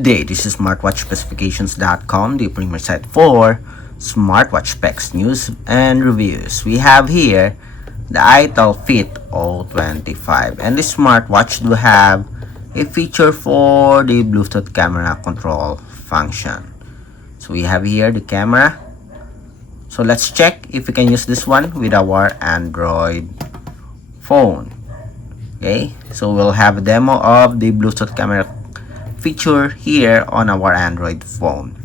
Good day, this is smartwatchspecifications.com, the premier site for smartwatch specs, news, and reviews. We have here the iTel Fit O25, and this smartwatch do have a feature for the Bluetooth camera control function. So we have here the camera. So let's check if we can use this one with our Android phone. Okay, so we'll have a demo of the Bluetooth camera feature here on our Android phone.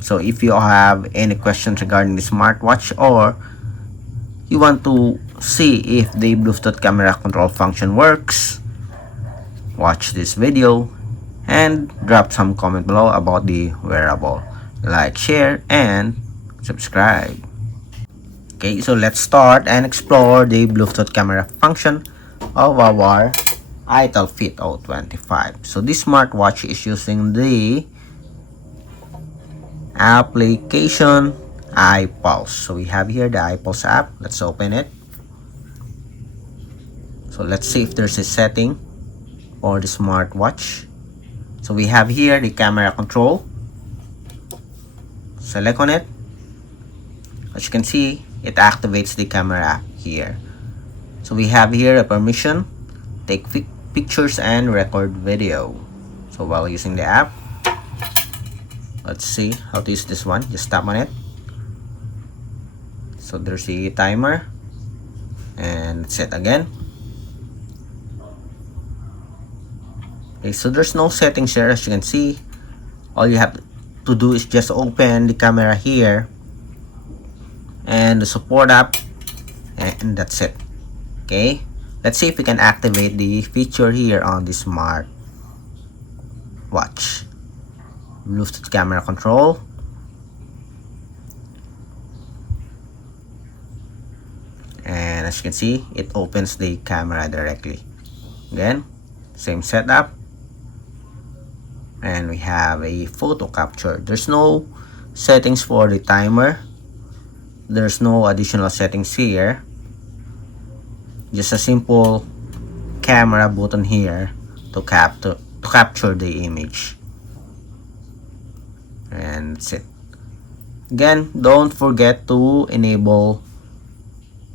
So if you have any questions regarding the smartwatch, or you want to see if the Bluetooth camera control function works, watch this video and drop some comment below about the wearable. Like, share, and subscribe. Okay, so let's start and explore the Bluetooth camera function of our iTel Fit O25. So this smartwatch is using the application iPulse. So we have here the iPulse app. Let's open it. So let's see if there's a setting for the smartwatch. So we have here the camera control. Select on it. As you can see, it activates the camera app here. So we have here a permission, take pictures and record video. So while using the app, let's see how to use this one. Just tap on it. So there's the timer, and set again. Okay, so there's no settings here. As you can see, all you have to do is just open the camera here and the support app, and that's it. Okay, let's see if we can activate the feature here on the smart watch. Bluetooth camera control. And as you can see, it opens the camera directly. Again, same setup. And we have a photo capture. There's no settings for the timer. There's no additional settings here. Just a simple camera button here to capture the image. And that's it. Again, don't forget to enable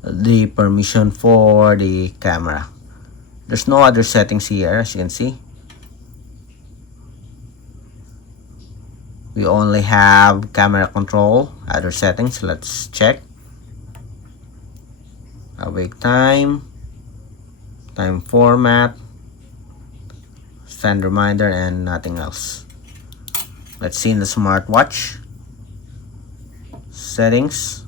the permission for the camera. There's no other settings here, as you can see. We only have camera control. Other settings, let's check. Awake time, time format, send reminder, and nothing else. Let's see in the smartwatch. Settings,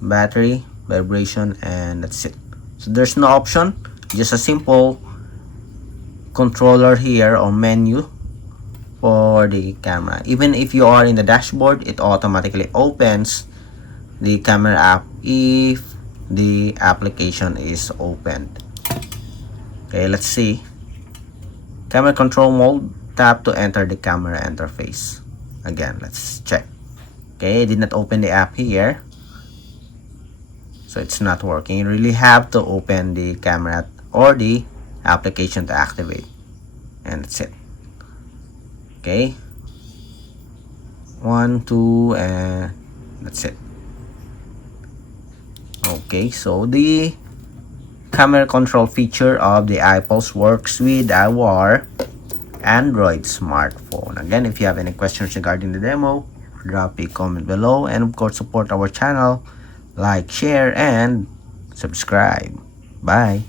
battery, vibration, and that's it. So there's no option, just a simple controller here or menu for the camera. Even if you are in the dashboard, it automatically opens the camera app if the application is opened. Okay, let's see. Camera control mode, tap to enter the camera interface. Again, let's check. Okay, I did not open the app here, so it's not working. You really have to open the camera or the application to activate, and that's it. Okay, 1, 2, and that's it. Okay, so the camera control feature of the iPulse works with our Android smartphone. Again, if you have any questions regarding the demo, drop a comment below, and of course support our channel, like, share, and subscribe. Bye.